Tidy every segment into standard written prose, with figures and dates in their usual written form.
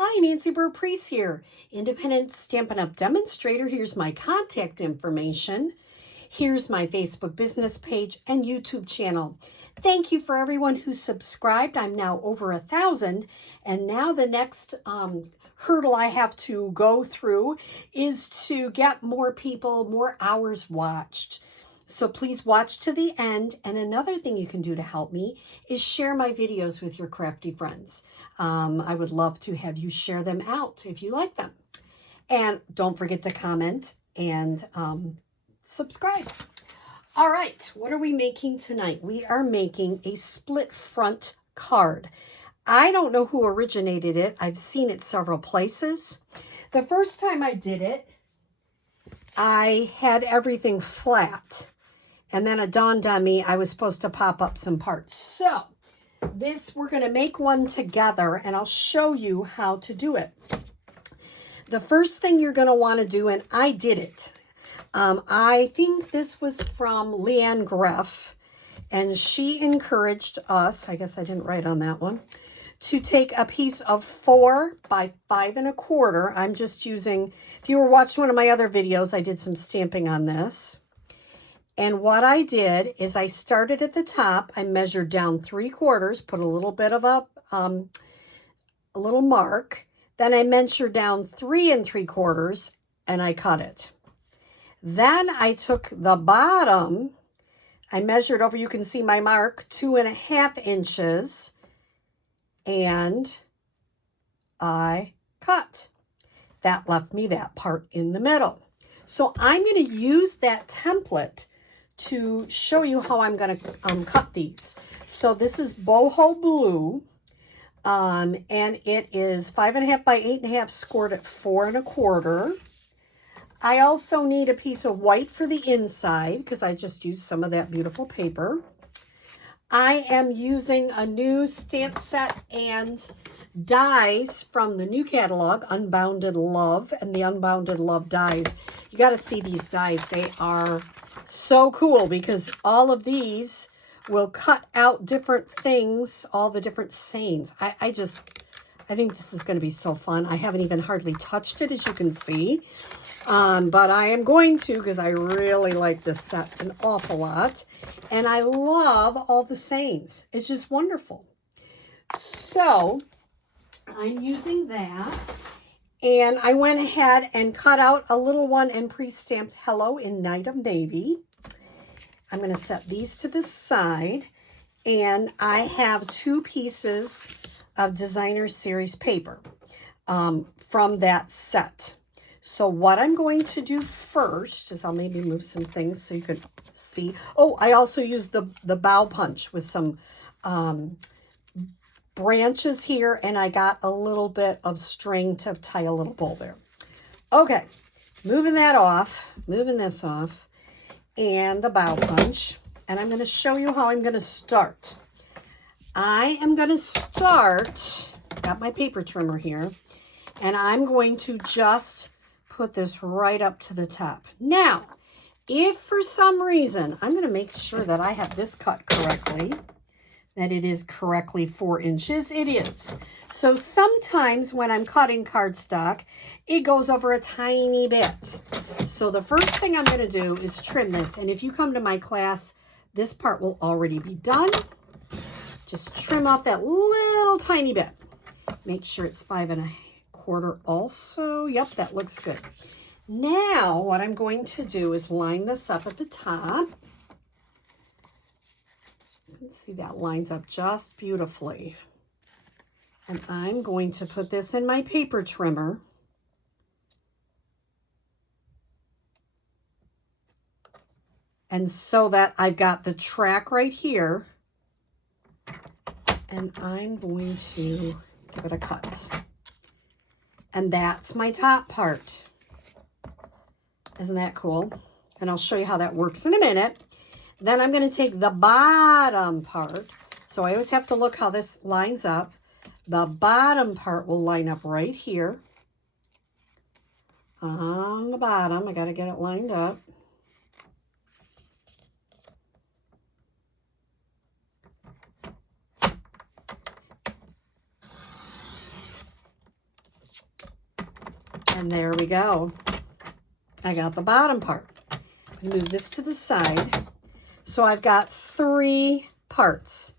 Hi, Nancy Burt-Preece here, independent Stampin' Up! Demonstrator. Here's my contact information. Here's my Facebook business page and YouTube channel. Thank you for everyone who subscribed. I'm now over 1,000. And now the next hurdle I have to go through is to get more people, more hours watched. So please watch to the end. And another thing you can do to help me is share my videos with your crafty friends. I would love to have you share them out if you like them. And don't forget to comment and subscribe. All right, what are we making tonight? We are making a split front card. I don't know who originated it. I've seen it several places. The first time I did it, I had everything flat. And then it dawned on me I was supposed to pop up some parts. So we're going to make one together, and I'll show you how to do it. The first thing you're going to want to do, and I did it. I think this was from Leanne Greff, and she encouraged us, I guess I didn't write on that one, to take a piece of 4 by 5 1/4. I'm just using, if you were watching one of my other videos, I did some stamping on this. And what I did is I started at the top. I measured down 3/4, put a little bit of a little mark. Then I measured down 3 3/4, and I cut it. Then I took the bottom. I measured over, you can see my mark, 2.5 inches, and I cut. That left me that part in the middle. So I'm going to use that template to show you how I'm going to cut these. So this is boho blue, and it is 5.5 by 8.5 scored at 4 1/4. I also need a piece of white for the inside because I just used some of that beautiful paper. I am using a new stamp set and dies from the new catalog, Unbounded Love, and the Unbounded Love dies. You got to see these dies. They are so cool because all of these will cut out different things, all the different sayings. I think this is going to be so fun. I haven't even hardly touched it, as you can see. But I am going to because I really like this set an awful lot. And I love all the sayings. It's just wonderful. So I'm using that. And I went ahead and cut out a little one and pre-stamped Hello in Night of Navy. I'm going to set these to the side. And I have 2 pieces of Designer Series paper from that set. So what I'm going to do first is I'll maybe move some things so you can see. Oh, I also used the bow punch with some branches here, and I got a little bit of string to tie a little bow there. Okay, moving this off, and the bow punch, and I'm going to show you how I'm going to start. I am going to start, got my paper trimmer here, and I'm going to just put this right up to the top. Now, if for some reason, I'm going to make sure that I have this cut correctly, that it is correctly 4 inches. It is. So sometimes when I'm cutting cardstock, it goes over a tiny bit. So the first thing I'm going to do is trim this. And if you come to my class, this part will already be done. Just trim off that little tiny bit. Make sure it's 5 1/4 also. Yep, that looks good. Now what I'm going to do is line this up at the top. See, that lines up just beautifully. And I'm going to put this in my paper trimmer. And so that I've got the track right here. And I'm going to give it a cut. And that's my top part. Isn't that cool? And I'll show you how that works in a minute. Then I'm going to take the bottom part. So I always have to look how this lines up. The bottom part will line up right here. On the bottom, I got to get it lined up. And there we go. I got the bottom part. Move this to the side. So I've got 3 parts.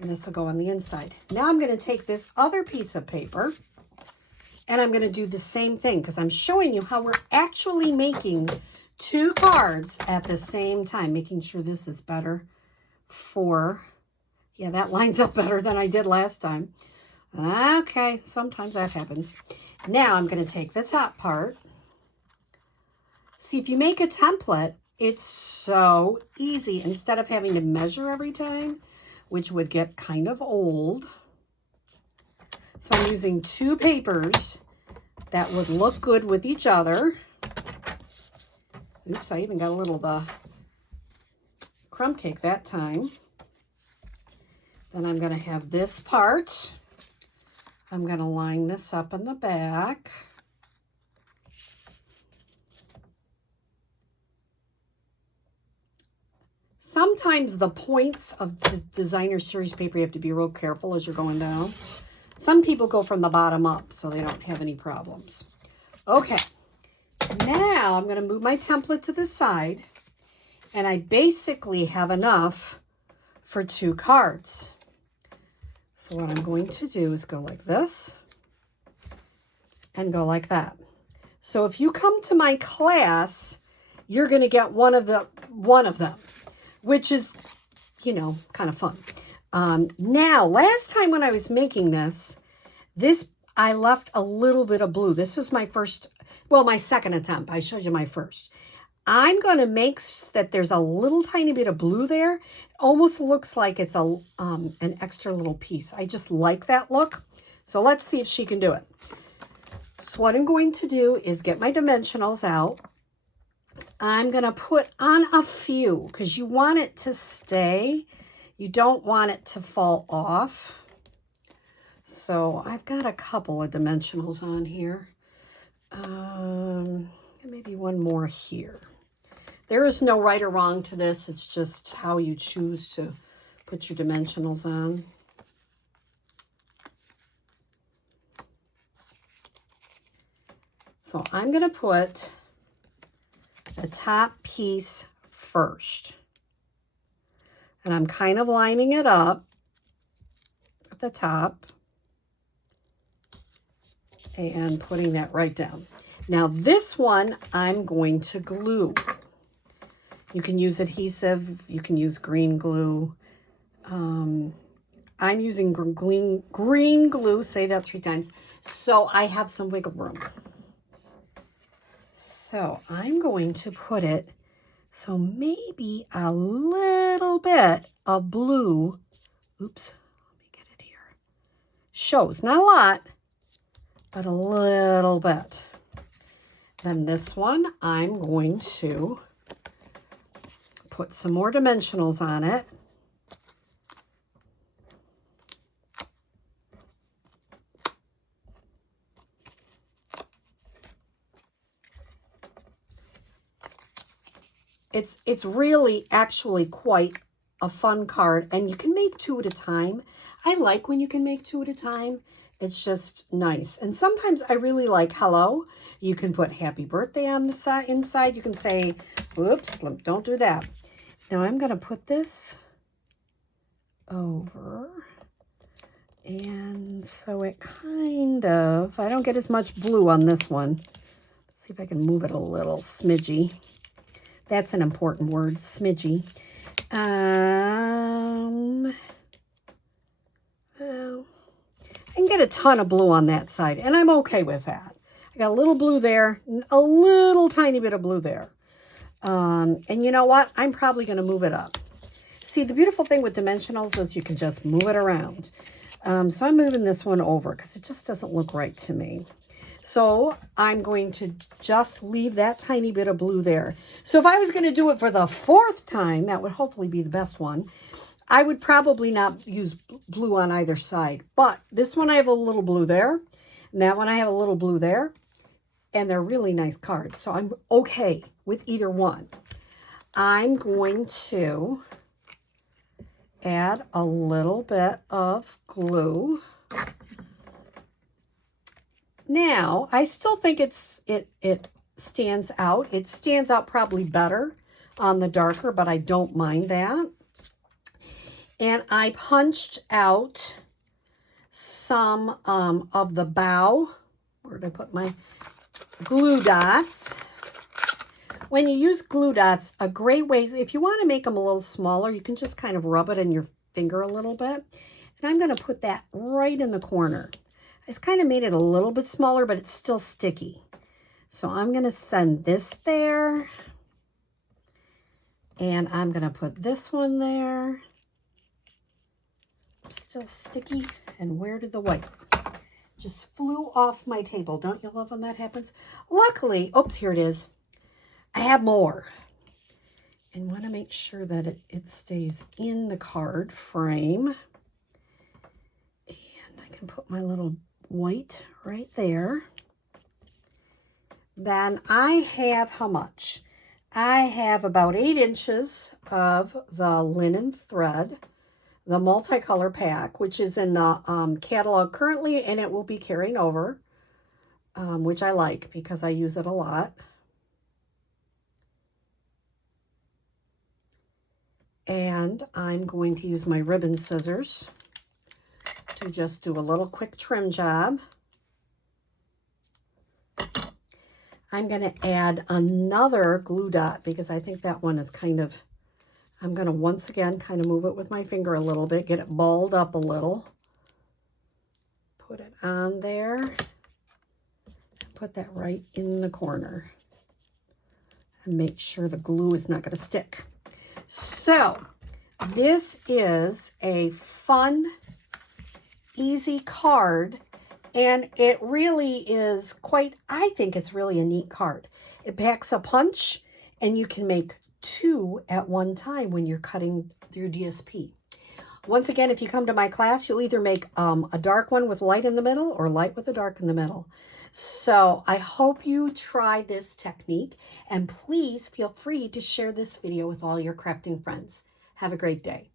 And this will go on the inside. Now I'm going to take this other piece of paper and I'm going to do the same thing because I'm showing you how we're actually making 2 cards at the same time, making sure this is better for, yeah, that lines up better than I did last time. Okay, sometimes that happens. Now I'm going to take the top part. See, if you make a template, it's so easy. Instead of having to measure every time, which would get kind of old. So I'm using 2 papers that would look good with each other. Oops, I even got a little of the crumb cake that time. Then I'm going to have this part. I'm going to line this up in the back. Sometimes the points of the designer series paper, you have to be real careful as you're going down. Some people go from the bottom up, so they don't have any problems. Okay, now I'm going to move my template to the side, and I basically have enough for 2 cards. So what I'm going to do is go like this and go like that. So if you come to my class, you're going to get one of them, which is, you know, kind of fun. Now, last time when I was making this, I left a little bit of blue. This was my first, well, my second attempt. I showed you my first. I'm going to make that there's a little tiny bit of blue there. It almost looks like it's an extra little piece. I just like that look. So let's see if she can do it. So what I'm going to do is get my dimensionals out. I'm going to put on a few because you want it to stay. You don't want it to fall off. So I've got a couple of dimensionals on here. Maybe one more here. There is no right or wrong to this. It's just how you choose to put your dimensionals on. So I'm going to put the top piece first. And I'm kind of lining it up at the top and putting that right down. Now this one I'm going to glue. You can use adhesive, you can use green glue. I'm using green glue, say that 3 times, so I have some wiggle room. So I'm going to put it, so maybe a little bit of blue, oops, let me get it here, shows, not a lot, but a little bit. Then this one, I'm going to put some more dimensionals on it. It's really actually quite a fun card, and you can make 2 at a time. I like when you can make 2 at a time. It's just nice. And sometimes I really like hello. You can put happy birthday on the side inside. You can say, oops, don't do that. Now I'm going to put this over. And so it kind of, I don't get as much blue on this one. Let's see if I can move it a little smidgy. That's an important word, smidgy. Well, I can get a ton of blue on that side, and I'm okay with that. I got a little blue there, a little tiny bit of blue there. And you know what? I'm probably going to move it up. See, the beautiful thing with dimensionals is you can just move it around. So I'm moving this one over because it just doesn't look right to me. So I'm going to just leave that tiny bit of blue there. So if I was going to do it for the 4th time, that would hopefully be the best one. I would probably not use blue on either side. But this one I have a little blue there. And that one I have a little blue there. And they're really nice cards. So I'm okay with either one. I'm going to add a little bit of glue. Now, I still think it stands out. It stands out probably better on the darker, but I don't mind that. And I punched out some of the bow. Where did I put my glue dots? When you use glue dots, a great way, if you want to make them a little smaller, you can just kind of rub it in your finger a little bit. And I'm going to put that right in the corner. I just kind of made it a little bit smaller, but it's still sticky. So I'm going to send this there. And I'm going to put this one there. Still sticky. And where did the white? Just flew off my table. Don't you love when that happens? Luckily, oops, here it is. I have more. And want to make sure that it stays in the card frame. And I can put my little white right there. Then I have how much? I have about 8 inches of the linen thread, the multicolor pack, which is in the catalog currently, and it will be carrying over, which I like because I use it a lot. And I'm going to use my ribbon scissors to just do a little quick trim job. I'm going to add another glue dot because I think that one is kind of, I'm going to once again kind of move it with my finger a little bit, get it balled up a little. Put it on there. Put that right in the corner. And make sure the glue is not going to stick. So, this is a fun, easy card. And it really is quite, I think it's really a neat card. It packs a punch, and you can make 2 at one time when you're cutting through DSP. Once again, if you come to my class, you'll either make a dark one with light in the middle or light with a dark in the middle. So I hope you try this technique, and please feel free to share this video with all your crafting friends. Have a great day.